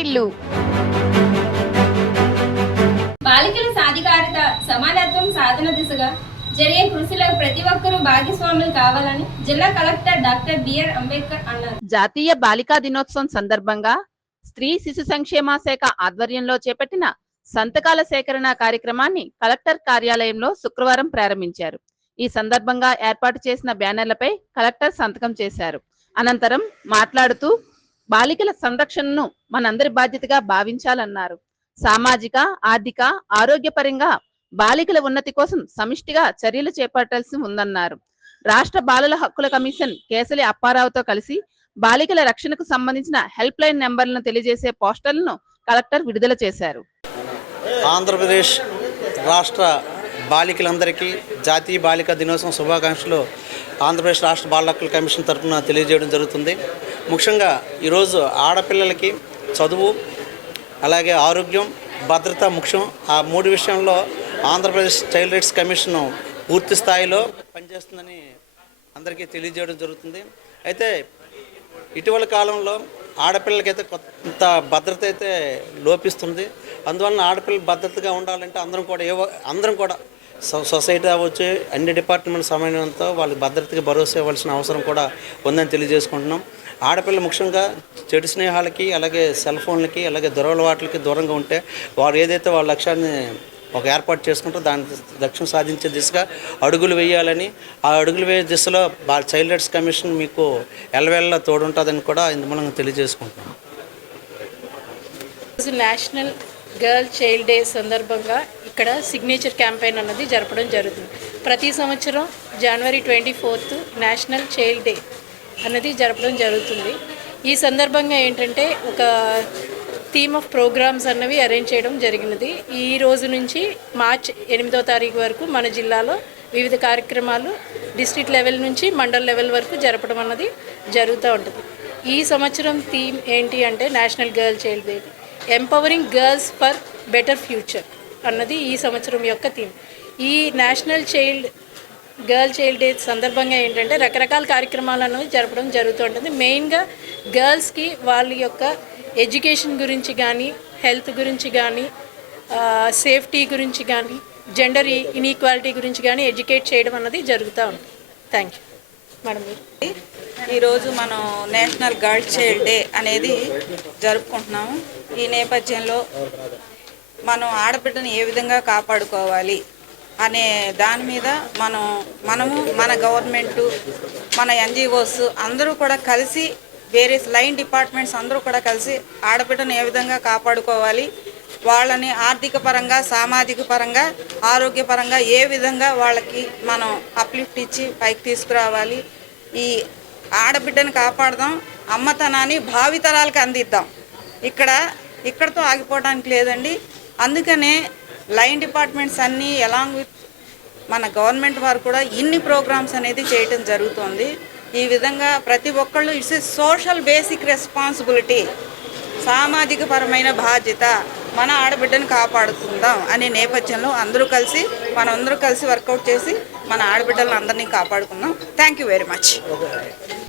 వాటిల్లు. బాలికల సాధికారత, సమానత్వం సాధన దిశగా జరిగే కృషిలో ప్రతి ఒక్కరూ భాగస్వాములు కావాలని జిల్లా కలెక్టర్ డాక్టర్ బిఆర్ అంబేద్కర్ అన్నారు. జాతీయ బాలికా దినోత్సవం సందర్భంగా స్త్రీ శిశు సంక్షేమ శాఖ ఆధ్వర్యంలో చేపట్టిన సంతకాల సేకరణ కార్యక్రమాన్ని కలెక్టర్ కార్యాలయంలో శుక్రవారం ప్రారంభించారు. ఈ సందర్భంగా ఏర్పాటు చేసిన బ్యానర్లపై కలెక్టర్ సంతకం చేశారు. అనంతరం మాట్లాడుతూ బాలికల సంరక్షణను మనందరి బాధ్యతగా భావించాలన్నారు. సామాజిక, ఆర్థిక, ఆరోగ్యపరంగా బాలికల ఉన్నతి కోసం సమిష్టిగా చర్యలు చేపట్టాల్సి ఉందన్నారు. రాష్ట్ర బాలల హక్కుల కమిషన్ కేసలి అప్పారావుతో కలిసి బాలికల రక్షణకు సంబంధించిన హెల్ప్ లైన్ నెంబర్లను తెలియజేసే పోస్టర్లను కలెక్టర్ విడుదల చేశారు. ఆంధ్రప్రదేశ్ రాష్ట్ర బాలికలందరికీ జాతీయ బాలికా దినోత్సవం శుభాకాంక్షలు ఆంధ్రప్రదేశ్ రాష్ట్ర బాలల హక్కుల కమిషన్ తరఫున తెలియజేయడం జరుగుతుంది. ముఖ్యంగా ఈరోజు ఆడపిల్లలకి చదువు, అలాగే ఆరోగ్యం, భద్రత ముఖ్యం. ఆ మూడు విషయంలో ఆంధ్రప్రదేశ్ చైల్డ్ రైట్స్ కమిషన్ పూర్తి స్థాయిలో పనిచేస్తుందని అందరికీ తెలియజేయడం జరుగుతుంది. అయితే ఇటీవల కాలంలో ఆడపిల్లలకైతే కొంత భద్రత అయితే లోపిస్తుంది. అందువలన ఆడపిల్లలు భద్రతగా ఉండాలంటే అందరం కూడా సొసైటీ అవ్వచ్చు, అన్ని డిపార్ట్మెంట్ సమన్వయంతో వాళ్ళకి భద్రతకి భరోసా ఇవ్వాల్సిన అవసరం కూడా ఉందని తెలియజేసుకుంటున్నాం. ఆడపిల్ల ముఖ్యంగా చెడు స్నేహాలకి, అలాగే సెల్ ఫోన్లకి, అలాగే దురలవాట్లకి దూరంగా ఉంటే వారు ఏదైతే వాళ్ళ లక్ష్యాన్ని ఏర్పాటు చేసుకుంటారో దాని లక్ష్యం సాధించే దిశగా అడుగులు వేయాలని, ఆ అడుగులు వేసే దిశలో చైల్డ్ రైట్స్ కమిషన్ మీకు ఎల్లవేళలా తోడుంటుందని కూడా ఇందుమూలంగా తెలియజేసుకుంటున్నాం. నేషనల్ గర్ల్ చైల్డ్ డే సందర్భంగా ఇక్కడ సిగ్నేచర్ క్యాంపెయిన్ అన్నది జరపడం జరుగుతుంది. ప్రతి సంవత్సరం జనవరి 24 నేషనల్ చైల్డ్ డే అన్నది జరపడం జరుగుతుంది. ఈ సందర్భంగా ఏంటంటే ఒక థీమ్ ఆఫ్ ప్రోగ్రామ్స్ అన్నవి అరేంజ్ చేయడం జరిగినది. ఈ రోజు నుంచి మార్చ్ 8వ తారీఖు వరకు మన జిల్లాలో వివిధ కార్యక్రమాలు డిస్ట్రిక్ట్ లెవెల్ నుంచి మండల్ లెవెల్ వరకు జరపడం అన్నది జరుగుతూ ఉంటుంది. ఈ సంవత్సరం థీమ్ ఏంటి అంటే national girl child day, empowering girls for better future అన్నది ఈ సంవత్సరం యొక్క థీమ్. ఈ నేషనల్ గర్ల్ చైల్డ్ డే సందర్భంగా ఏంటంటే రకరకాల కార్యక్రమాలు అనేవి జరపడం జరుగుతూ ఉంటుంది. మెయిన్గా గర్ల్స్కి వాళ్ళ యొక్క ఎడ్యుకేషన్ గురించి కానీ, హెల్త్ గురించి కానీ, సేఫ్టీ గురించి కానీ, జెండర్ ఇన్ఈక్వాలిటీ గురించి కానీ ఎడ్యుకేట్ చేయడం అన్నది జరుగుతూ ఉంటుంది. Thank you madam. ఈరోజు మనం నేషనల్ గర్ల్ చైల్డ్ డే అనేది జరుపుకుంటున్నాము. ఈ నేపథ్యంలో మనం ఆడబిడ్డను ఏ విధంగా కాపాడుకోవాలి అనే దాని మీద మనము మన గవర్నమెంటు, మన ఎన్జిఓస్ అందరూ కూడా కలిసి, వేరియస్ లైన్ డిపార్ట్మెంట్స్ అందరూ కూడా కలిసి ఆడబిడ్డను ఏ విధంగా కాపాడుకోవాలి, వాళ్ళని ఆర్థిక పరంగా, సామాజిక పరంగా, ఆరోగ్యపరంగా ఏ విధంగా వాళ్ళకి మనం అప్లిఫ్ట్ ఇచ్చి పైకి తీసుకురావాలి, ఈ ఆడబిడ్డను కాపాడదాం, అమ్మతనాన్ని భావితరాలకు అందిద్దాం. ఇక్కడతో ఆగిపోవడానికి లేదండి. అందుకనే లైన్ డిపార్ట్మెంట్స్ అన్నీ అలాంగ్ విత్ మన గవర్నమెంట్ వారు కూడా ఇన్ని ప్రోగ్రామ్స్ అనేది చేయటం జరుగుతుంది. ఈ విధంగా ప్రతి ఒక్కళ్ళు it's a social basic responsibility, సామాజిక పరమైన బాధ్యత, మన ఆడబిడ్డను కాపాడుకుందాం అనే నేపథ్యంలో మనందరూ కలిసి వర్కౌట్ చేసి మన ఆడబిడ్డలను అందరినీ కాపాడుకుందాం. Thank you very much.